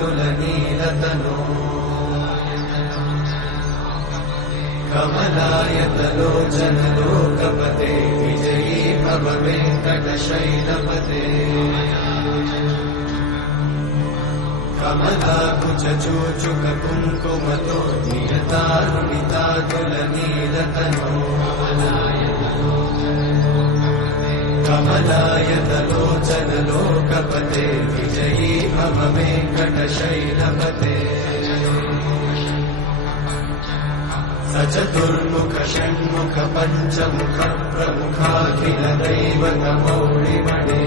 तुलनीलतनो कमलायतलोचन लोकपते विजयी भव वेङ्कटशैलपते कमलाकुचूचुक कुङ्कुमतो नियतारुणिता तुलनीलतनो कमलायतलोचन लोकपते विजयी भव वेङ्कटशैलपते सचतुर्मुख षण्मुख पञ्चमुख प्रमुखाखिल दैवतमौलिमणे